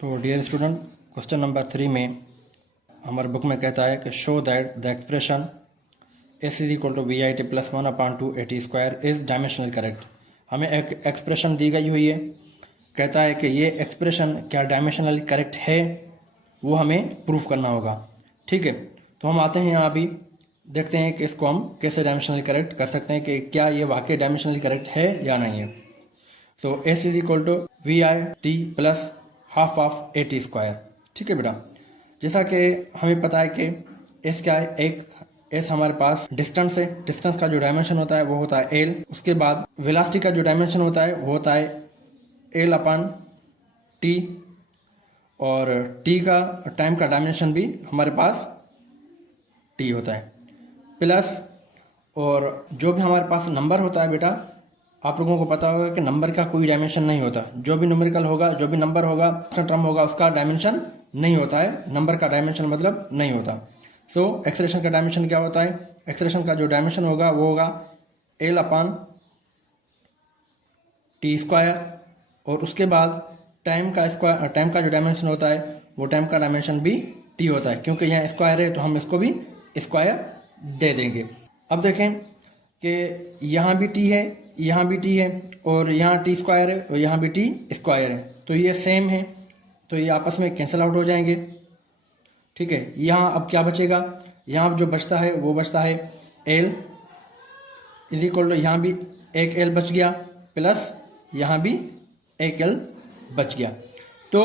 तो dear student, question number 3 में हमारे बुक में कहता है कि show that the expression S is equal to V I T plus 1/2 A T square is dimensional correct. हमें एक एक्सप्रेशन दी गई हुई है, कहता है कि ये एक्सप्रेशन क्या डायमेंशनली करेक्ट है, वो हमें प्रूफ करना होगा। ठीक है, तो हम आते हैं यहाँ अभी देखते हैं कि इसको हम कैसे डायमेंशनली करेक्ट कर सकते हैं कि क्या ये वाकई डायमेंशनली करेक्ट है या नहीं है। So S is equal to V I T plus half of A T square. ठीक है बेटा, जैसा कि हमें पता है कि एस क्या है, एक एस हमारे पास डिस्टेंस है, डिस्टेंस का जो डायमेंशन होता है वो होता है एल। उसके बाद वेलोसिटी का जो डायमेंशन होता है वो होता है एल अपन टी, और टी का टाइम का डायमेंशन भी हमारे पास टी होता है प्लस, और जो भी हमारे पास नंबर होता है बेटा, आप लोगों को पता होगा कि नंबर का कोई डायमेंशन नहीं होता। जो भी न्यूमेरिकल होगा, जो भी नंबर होगा, टर्म होगा, उसका डायमेंशन नहीं होता है। नंबर का डायमेंशन मतलब नहीं होता। सो एक्सप्रेशन का डायमेंशन क्या होता है? एक्सप्रेशन का जो डायमेंशन होगा वो होगा एल अपन टी स्क्वायर, और उसके बाद टाइम का जो डायमेंशन होता है वो टाइम का डायमेंशन भी टी होता है। क्योंकि यहाँ स्क्वायर है तो हम इसको भी स्क्वायर दे देंगे। अब देखें कि यहाँ भी टी है, यहाँ भी टी है, और यहाँ टी स्क्वायर है, और यहाँ भी टी स्क्वायर है, तो ये सेम है, तो ये आपस में कैंसिल आउट हो जाएंगे। ठीक है, यहाँ अब क्या बचेगा? यहाँ जो बचता है वो बचता है एल इज इक्वल टू, यहाँ भी एक एल बच गया प्लस यहाँ भी एक एल बच गया। तो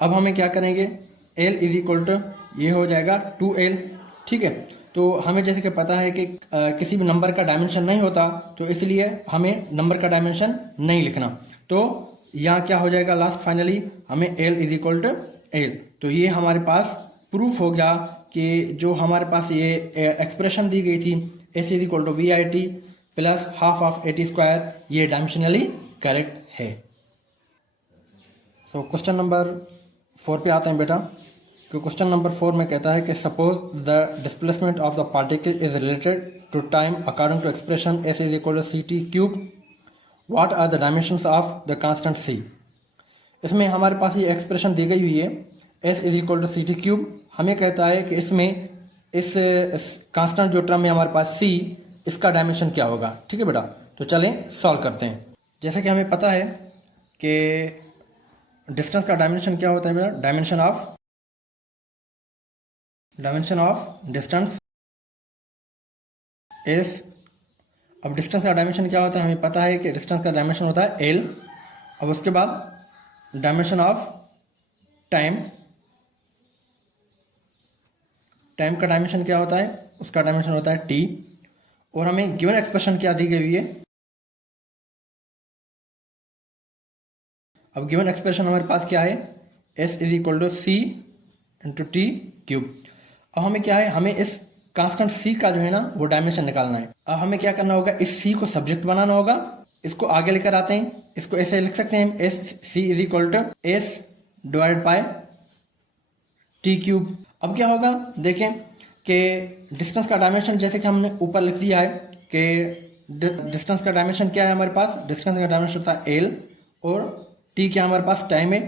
अब हमें क्या करेंगे? एल इज इक्वल टू ये हो जाएगा 2l। ठीक है, तो हमें जैसे कि पता है कि किसी भी नंबर का डायमेंशन नहीं होता, तो इसलिए हमें नंबर का डायमेंशन नहीं लिखना। तो यहाँ क्या हो जाएगा लास्ट फाइनली? हमें l is equal to L. तो ये हमारे पास प्रूफ हो गया कि जो हमारे पास ये एक्सप्रेशन दी गई थी S is equal to V I T plus half of A T square, ये डायमेंशनली करेक्ट है। तो क्वेश्चन नंबर 4 पे आते हैं बेटा। तो क्वेश्चन नंबर 4 में कहता है कि suppose the displacement of the particle is related to time according to expression S is equal to C T cube, what are the dimensions of the constant C. इसमें हमारे पास ये एक्सप्रेशन दी गई हुई है S is equal to C T cube. हमें कहता है कि इसमें इस कांस्टेंट जो टर्म है हमारे पास सी, इसका डायमेंशन क्या होगा। ठीक है बेटा, तो चलें सॉल्व करते हैं। जैसे कि हमें पता है कि डिस्टेंस का डायमेंशन क्या होता है बेटा? डायमेंशन ऑफ डिस्टेंस इज, अब डिस्टेंस का डायमेंशन क्या होता है? हमें पता है कि डिस्टेंस का डायमेंशन होता है एल। अब उसके बाद डायमेंशन ऑफ टाइम का डायमेंशन क्या होता है? उसका डायमेंशन होता है टी। और हमें गिवन एक्सप्रेशन क्या दी गई हुई है? अब गिवन एक्सप्रेशन हमारे पास क्या है? S is equal to C into T cube. अब हमें क्या है? हमें इस कांस्टेंट सी का जो है ना वो डायमेंशन निकालना है। अब हमें क्या करना होगा? इस सी को सब्जेक्ट बनाना होगा। इसको आगे लेकर आते हैं, इसको ऐसे लिख सकते हैं S C is equal to S divide by T cube. अब क्या होगा? देखें कि डिस्टेंस का डायमेंशन जैसे कि हमने ऊपर लिख दिया है कि डिस्टेंस का डायमेंशन क्या है हमारे पास? डिस्टेंस का डायमेंशन होता है एल, और टी क्या हमारे पास? टाइम है।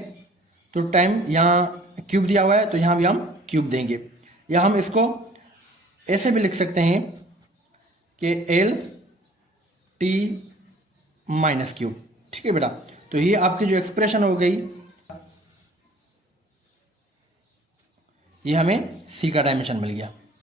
तो टाइम यहाँ क्यूब दिया हुआ है, तो यहाँ भी हम क्यूब देंगे। या हम इसको ऐसे भी लिख सकते हैं कि एल टी माइनस क्यूब। ठीक है बेटा, तो ये आपकी जो एक्सप्रेशन हो गई, ये हमें सी का डायमेंशन मिल गया।